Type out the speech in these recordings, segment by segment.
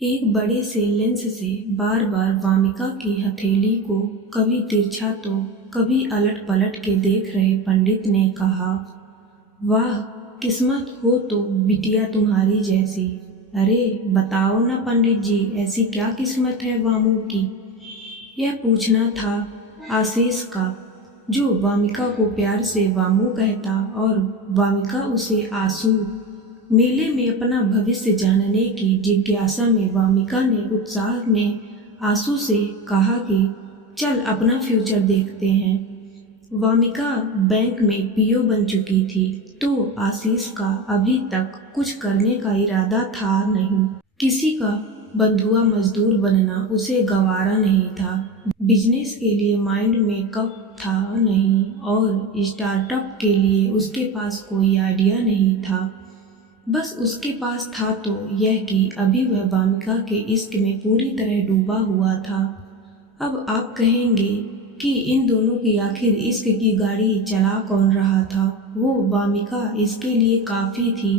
एक बड़े से लेंस से बार बार वामिका की हथेली को कभी तिरछा तो कभी अलट पलट के देख रहे पंडित ने कहा, वाह, किस्मत हो तो बिटिया तुम्हारी जैसी। अरे बताओ ना पंडित जी, ऐसी क्या किस्मत है वामू की? यह पूछना था आशीष का, जो वामिका को प्यार से वामू कहता और वामिका उसे आंसू। मेले में अपना भविष्य जानने की जिज्ञासा में वामिका ने उत्साह में आंसू से कहा कि चल अपना फ्यूचर देखते हैं। वामिका बैंक में पीओ बन चुकी थी, तो आशीष का अभी तक कुछ करने का इरादा था नहीं। किसी का बंधुआ मजदूर बनना उसे गवारा नहीं था। बिजनेस के लिए माइंड मेकअप था नहीं और स्टार्टअप के लिए उसके पास कोई आइडिया नहीं था। बस उसके पास था तो यह कि अभी वह वामिका के इश्क में पूरी तरह डूबा हुआ था। अब आप कहेंगे कि इन दोनों की आखिर इश्क की गाड़ी चला कौन रहा था? वो वामिका इसके लिए काफ़ी थी।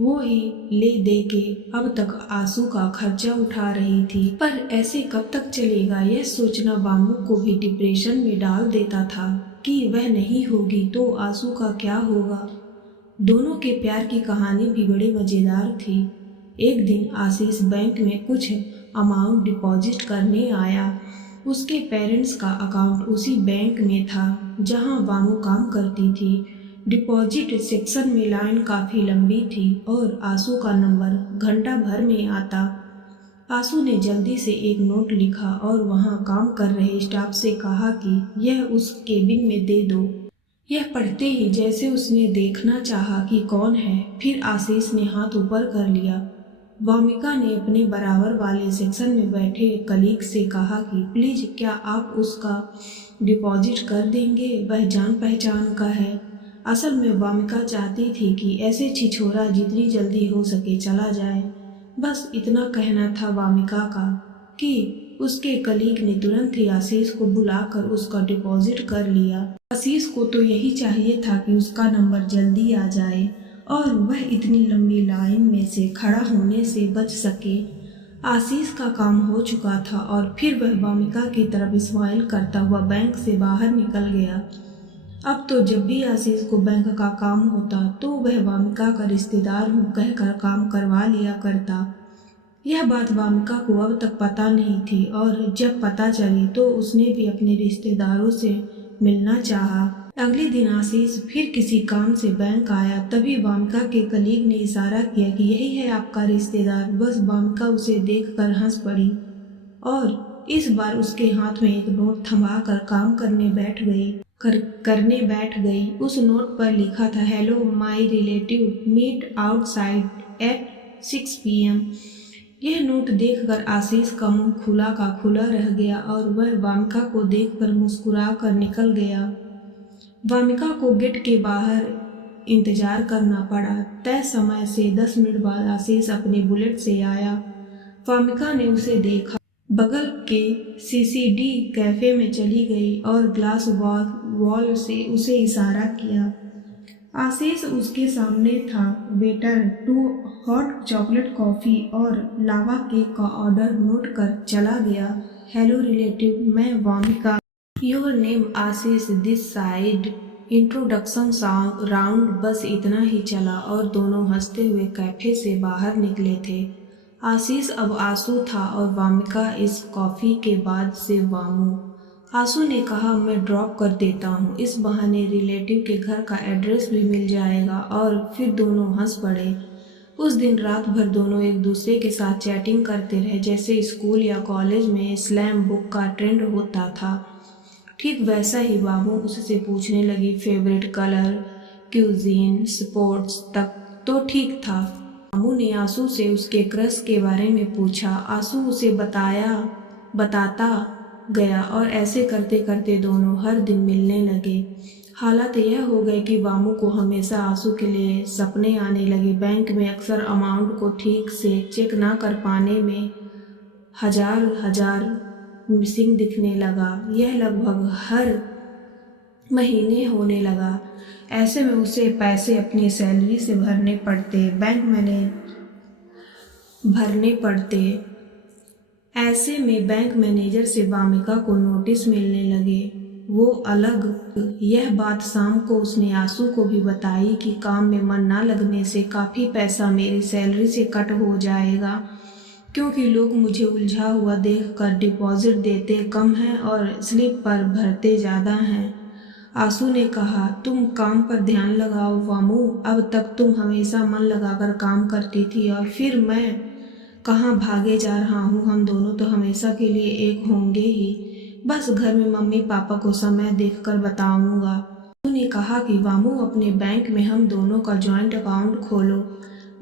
वो ही ले दे के अब तक आंसू का खर्चा उठा रही थी। पर ऐसे कब तक चलेगा, यह सोचना वामू को भी डिप्रेशन में डाल देता था कि वह नहीं होगी तो आंसू का क्या होगा। दोनों के प्यार की कहानी भी बड़ी मज़ेदार थी। एक दिन आशीष बैंक में कुछ अमाउंट डिपॉजिट करने आया। उसके पेरेंट्स का अकाउंट उसी बैंक में था जहां वामू काम करती थी। डिपॉजिट सेक्शन में लाइन काफ़ी लंबी थी और आंसू का नंबर घंटा भर में आता। आंसू ने जल्दी से एक नोट लिखा और वहां काम कर रहे स्टाफ से कहा कि यह उस केबिन में दे दो। यह पढ़ते ही जैसे उसने देखना चाहा कि कौन है, फिर आशीष ने हाथ ऊपर कर लिया। वामिका ने अपने बराबर वाले सेक्शन में बैठे कलीग से कहा कि प्लीज क्या आप उसका डिपॉजिट कर देंगे, वह जान पहचान का है। असल में वामिका चाहती थी कि ऐसे छिछोरा जितनी जल्दी हो सके चला जाए। बस इतना कहना था वामिका का कि उसके कलीग ने तुरंत ही आशीष को बुलाकर उसका डिपॉजिट कर लिया। आशीष को तो यही चाहिए था कि उसका नंबर जल्दी आ जाए और वह इतनी लंबी लाइन में से खड़ा होने से बच सके। आशीष का काम हो चुका था और फिर वह वामिका की तरफ स्माइल करता हुआ बैंक से बाहर निकल गया। अब तो जब भी आशीष को बैंक का काम होता तो वह वामिका का रिश्तेदार हूँ कहकर काम करवा लिया करता। यह बात वामिका को अब तक पता नहीं थी और जब पता चली तो उसने भी अपने रिश्तेदारों से मिलना चाहा। अगले दिन आशीष फिर किसी काम से बैंक आया, तभी वामिका के कलीग ने इशारा किया कि यही है आपका रिश्तेदार। बस वामिका उसे देखकर हंस पड़ी और इस बार उसके हाथ में एक नोट थमा कर काम करने बैठ गई। उस नोट पर लिखा था, hello my relative, meet outside at 6 PM। यह नोट देखकर आशीष का मुंह खुला का खुला रह गया और वह वामिका को देखकर मुस्कुरा कर निकल गया। वामिका को गेट के बाहर इंतजार करना पड़ा। तय समय से 10 मिनट बाद आशीष अपने बुलेट से आया। वामिका ने उसे देखा, बगल के CCD कैफे में चली गई और ग्लास वॉल से उसे इशारा किया। आशीष उसके सामने था। वेटर 2 हॉट चॉकलेट कॉफ़ी और लावा केक का ऑर्डर नोट कर चला गया। हेलो रिलेटिव, मैं Wamiqa. Your name Ashish this side. Introduction round बस इतना ही चला और दोनों हंसते हुए कैफे से बाहर निकले थे। आशीष अब आंसू था और वामिका इस कॉफ़ी के बाद से वामू। आंसू ने कहा, मैं ड्रॉप कर देता हूँ, इस बहाने रिलेटिव के घर का एड्रेस भी मिल जाएगा। और फिर दोनों हंस पड़े। उस दिन रात भर दोनों एक दूसरे के साथ चैटिंग करते रहे, जैसे स्कूल या कॉलेज में स्लैम बुक का ट्रेंड होता था। ठीक वैसा ही वामू उससे पूछने लगी फेवरेट कलर, क्यूजीन, स्पोर्ट्स तक तो ठीक था। वामू ने आंसू से उसके क्रश के बारे में पूछा। आंसू उसे बताता गया और ऐसे करते करते दोनों हर दिन मिलने लगे। हालात यह हो गए कि वामू को हमेशा आंसू के लिए सपने आने लगे। बैंक में अक्सर अमाउंट को ठीक से चेक ना कर पाने में हजार मिसिंग दिखने लगा। यह लगभग हर महीने होने लगा। ऐसे में उसे पैसे अपनी सैलरी से भरने पड़ते। बैंक भरने पड़ते। ऐसे में बैंक मैनेजर से वामिका को नोटिस मिलने लगे। वो अलग यह बात शाम को उसने आंसू को भी बताई कि काम में मन ना लगने से काफ़ी पैसा मेरी सैलरी से कट हो जाएगा, क्योंकि लोग मुझे उलझा हुआ देखकर डिपॉजिट देते कम हैं और स्लिप पर भरते ज़्यादा हैं। आंसू ने कहा, तुम काम पर ध्यान लगाओ वामू, अब तक तुम हमेशा मन लगाकर काम करती थी और फिर मैं कहाँ भागे जा रहा हूँ। हम दोनों तो हमेशा के लिए एक होंगे ही। बस घर में मम्मी पापा को समय देखकर बताऊंगा। उन्होंने कहा कि वामू, अपने बैंक में हम दोनों का जॉइंट अकाउंट खोलो,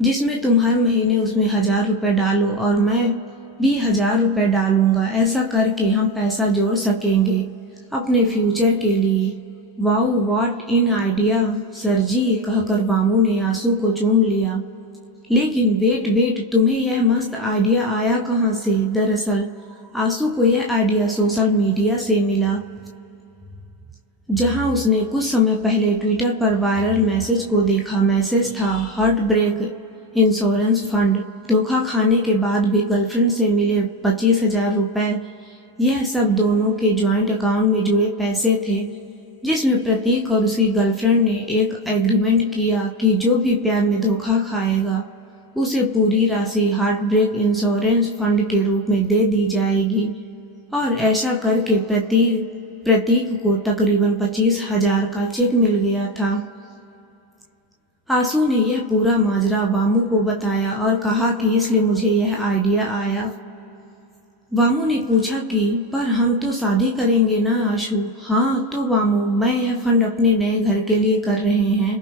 जिसमें तुम हर महीने उसमें 1000 रुपये डालो और मैं भी 1000 रुपये डालूंगा। ऐसा करके हम पैसा जोड़ सकेंगे अपने फ्यूचर के लिए। Wow, what an idea sir ji, कहकर वामू ने आंसू को चूम लिया। लेकिन वेट, तुम्हें यह मस्त आइडिया आया कहाँ से? दरअसल आंसू को यह आइडिया सोशल मीडिया से मिला, जहां उसने कुछ समय पहले ट्विटर पर वायरल मैसेज को देखा। मैसेज था, हार्ट ब्रेक इंश्योरेंस फंड, धोखा खाने के बाद भी गर्लफ्रेंड से मिले 25,000 रुपये। यह सब दोनों के जॉइंट अकाउंट में जुड़े पैसे थे, जिसमें प्रतीक और उसकी गर्लफ्रेंड ने एक एग्रीमेंट किया कि जो भी प्यार में धोखा खाएगा उसे पूरी राशि हार्ट ब्रेक इंश्योरेंस फंड के रूप में दे दी जाएगी। और ऐसा करके प्रतीक को तकरीबन 25,000 का चेक मिल गया था। आंसू ने यह पूरा माजरा वामू को बताया और कहा कि इसलिए मुझे यह आइडिया आया। वामू ने पूछा कि पर हम तो शादी करेंगे ना आशु? हाँ तो वामू, मैं यह फंड अपने नए घर के लिए कर रहे हैं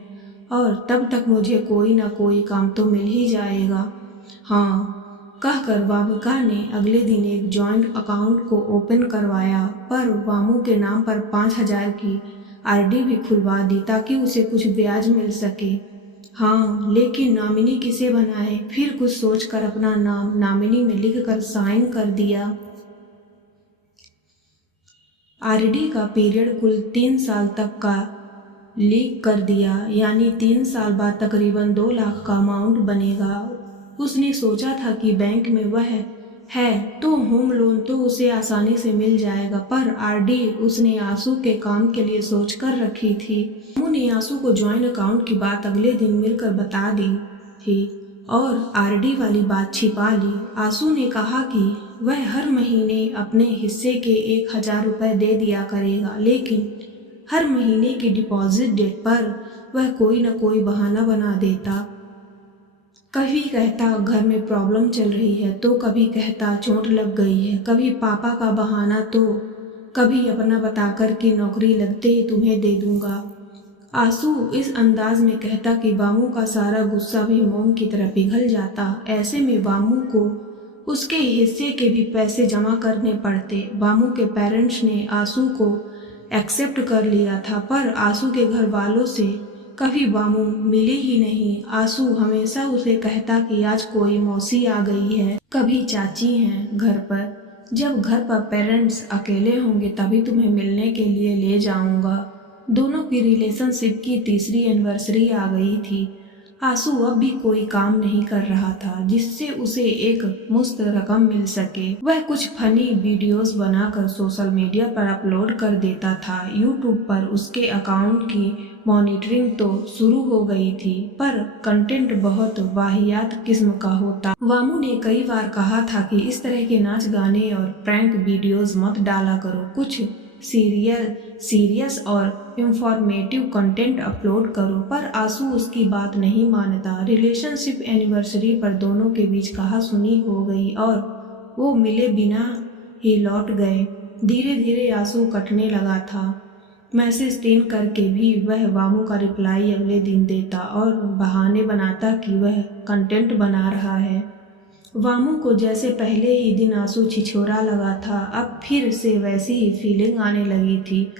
और तब तक मुझे कोई ना कोई काम तो मिल ही जाएगा। हाँ, कहकर वामिका ने अगले दिन एक जॉइंट अकाउंट को ओपन करवाया, पर वामू के नाम पर 5,000 की आरडी भी खुलवा दी ताकि उसे कुछ ब्याज मिल सके। हाँ, लेकिन नॉमिनी किसे बनाए? फिर कुछ सोचकर अपना नाम नॉमिनी में लिखकर साइन कर दिया। आरडी का पीरियड कुल 3 साल तक का लीक कर दिया, यानी 3 साल बाद तकरीबन 2 लाख का अमाउंट बनेगा। उसने सोचा था कि बैंक में वह है तो होम लोन तो उसे आसानी से मिल जाएगा, पर आरडी उसने आंसू के काम के लिए सोच कर रखी थी। उन्होंने आंसू को ज्वाइंट अकाउंट की बात अगले दिन मिलकर बता दी थी और आरडी वाली बात छिपा ली। आंसू ने कहा कि वह हर महीने अपने हिस्से के 1,000 रुपये दे दिया करेगा, लेकिन हर महीने की डिपॉजिट डेट पर वह कोई न कोई बहाना बना देता। कभी कहता घर में प्रॉब्लम चल रही है, तो कभी कहता चोट लग गई है, कभी पापा का बहाना, तो कभी अपना बताकर कि नौकरी लगते ही तुम्हें दे दूंगा। आंसू इस अंदाज में कहता कि बामू का सारा गुस्सा भी मोम की तरह पिघल जाता। ऐसे में बामू को उसके हिस्से के भी पैसे जमा करने पड़ते। बामू के पेरेंट्स ने आंसू को एक्सेप्ट कर लिया था, पर आंसू के घर वालों से कभी बामू मिले ही नहीं। आंसू हमेशा उसे कहता कि आज कोई मौसी आ गई है, कभी चाची हैं घर पर। जब घर पर पेरेंट्स अकेले होंगे तभी तुम्हें मिलने के लिए ले जाऊंगा। दोनों की रिलेशनशिप की 3री एनिवर्सरी आ गई थी। आंसू अब भी कोई काम नहीं कर रहा था जिससे उसे एक मुश्त रकम मिल सके। वह कुछ फनी वीडियोस बनाकर सोशल मीडिया पर अपलोड कर देता था। यूट्यूब पर उसके अकाउंट की मॉनिटरिंग तो शुरू हो गई थी, पर कंटेंट बहुत वाहियात किस्म का होता। वामू ने कई बार कहा था कि इस तरह के नाच गाने और प्रैंक वीडियोस मत डाला करो, कुछ सीरियस और इंफॉर्मेटिव कंटेंट अपलोड करो, पर आंसू उसकी बात नहीं मानता। रिलेशनशिप एनिवर्सरी पर दोनों के बीच कहासुनी हो गई और वो मिले बिना ही लौट गए। धीरे धीरे आंसू कटने लगा था। मैसेज 3 करके भी वह वामू का रिप्लाई अगले दिन देता और बहाने बनाता कि वह कंटेंट बना रहा है। वामू को जैसे पहले ही दिन आंसू छिछोरा लगा था, अब फिर से वैसी ही फीलिंग आने लगी थी।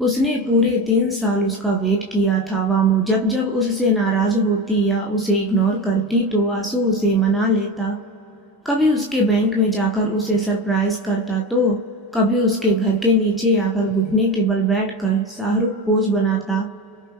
उसने पूरे 3 साल उसका वेट किया था। वामू जब जब उससे नाराज होती या उसे इग्नोर करती तो आंसू उसे मना लेता। कभी उसके बैंक में जाकर उसे सरप्राइज करता, तो कभी उसके घर के नीचे आकर घुटने के बल बैठकर शाहरुख पोज बनाता।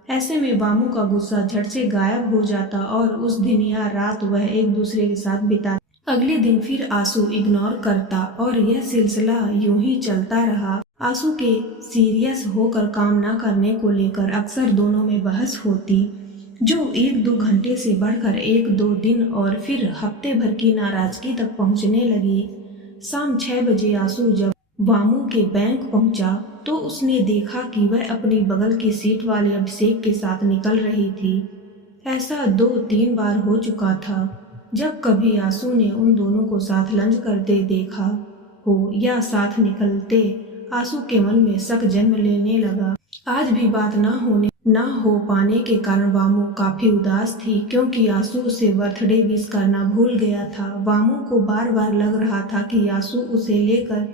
ऐसे में वामू का गुस्सा झट से गायब हो जाता और उस दिन या रात वह एक दूसरे के साथ बिता। अगले दिन फिर आंसू इग्नोर करता और यह सिलसिला यूं ही चलता रहा। आंसू के सीरियस होकर काम न करने को लेकर अक्सर दोनों में बहस होती, जो 1-2 घंटे से बढ़कर 1-2 दिन और फिर हफ्ते भर की नाराजगी तक पहुंचने लगी। शाम 6 बजे आंसू जब वामू के बैंक पहुंचा तो उसने देखा कि वह अपनी बगल की सीट वाले अभिषेक के साथ निकल रही थी। ऐसा 2-3 बार हो चुका था जब कभी आंसू ने उन दोनों को साथ लंच करते देखा हो या साथ निकलते। आंसू के मन में शक जन्म लेने लगा। आज भी बात न हो पाने के कारण वामू काफी उदास थी, क्योंकि आंसू उसे बर्थडे विश करना भूल गया था। वामू को बार बार लग रहा था कि आंसू उसे लेकर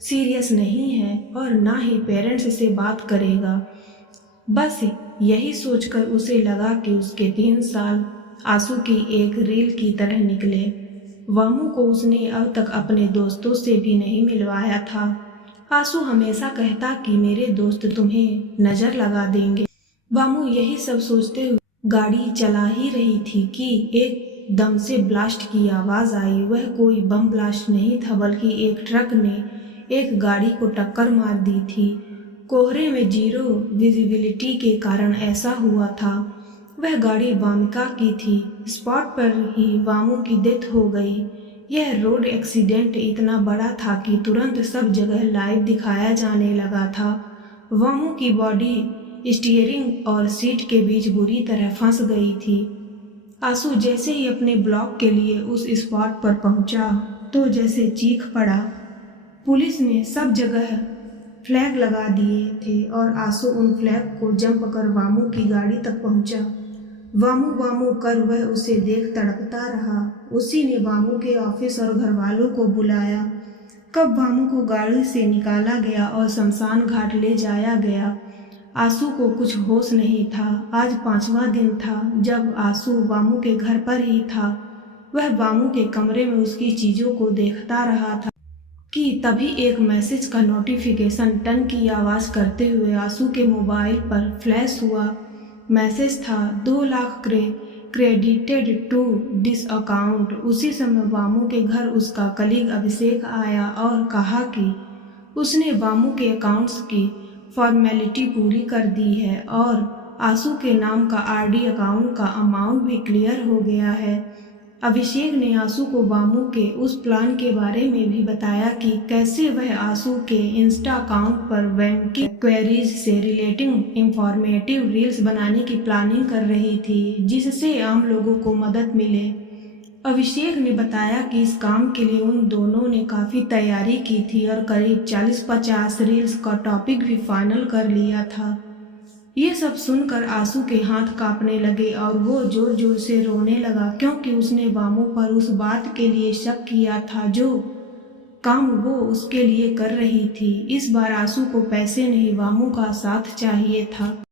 सीरियस नहीं है और ना ही पेरेंट्स से बात करेगा। बस यही सोचकर उसे लगा कि उसके 3 साल आंसू की एक रील की तरह निकले। वामू को उसने अब तक अपने दोस्तों से भी नहीं मिलवाया था। आंसू हमेशा कहता कि मेरे दोस्त तुम्हें नजर लगा देंगे। वामू यही सब सोचते हुए गाड़ी चला ही रही थी कि एक दम से ब्लास्ट की आवाज आई। वह कोई बम ब्लास्ट नहीं था, बल्कि एक ट्रक ने एक गाड़ी को टक्कर मार दी थी। कोहरे में 0 विजिबिलिटी के कारण ऐसा हुआ था। वह गाड़ी वामिका की थी। स्पॉट पर ही वामू की डेथ हो गई। यह रोड एक्सीडेंट इतना बड़ा था कि तुरंत सब जगह लाइव दिखाया जाने लगा था। वामू की बॉडी स्टीयरिंग और सीट के बीच बुरी तरह फंस गई थी। आंसू जैसे ही अपने ब्लॉक के लिए उस स्पॉट पर पहुंचा तो जैसे चीख पड़ा। पुलिस ने सब जगह फ्लैग लगा दिए थे और आंसू उन फ्लैग को जंप कर वामू की गाड़ी तक पहुंचा। वामू वामू कर वह उसे देख तड़पता रहा। उसी ने वामू के ऑफिस और घर वालों को बुलाया। कब वामू को गाड़ी से निकाला गया और शमशान घाट ले जाया गया, आंसू को कुछ होश नहीं था। आज 5वां दिन था जब आंसू वामू के घर पर ही था। वह वामू के कमरे में उसकी चीज़ों को देखता रहा था कि तभी एक मैसेज का नोटिफिकेशन टन की आवाज़ करते हुए आंसू के मोबाइल पर फ्लैश हुआ। मैसेज था 2 lakh credited to this account. उसी समय वामू के घर उसका कलीग अभिषेक आया और कहा कि उसने वामू के अकाउंट्स की फॉर्मेलिटी पूरी कर दी है और आंसू के नाम का आरडी अकाउंट का अमाउंट भी क्लियर हो गया है। अभिषेक ने आंसू को वामू के उस प्लान के बारे में भी बताया कि कैसे वह आंसू के इंस्टा अकाउंट पर बैंकिंग क्वेरीज से रिलेटिंग इंफॉर्मेटिव रील्स बनाने की प्लानिंग कर रही थी, जिससे आम लोगों को मदद मिले। अभिषेक ने बताया कि इस काम के लिए उन दोनों ने काफ़ी तैयारी की थी और करीब 40-50 रील्स का टॉपिक भी फाइनल कर लिया था। ये सब सुनकर आंसू के हाथ कांपने लगे और वो जोर जोर से रोने लगा, क्योंकि उसने वामू पर उस बात के लिए शक किया था जो काम वो उसके लिए कर रही थी। इस बार आंसू को पैसे नहीं, वामू का साथ चाहिए था।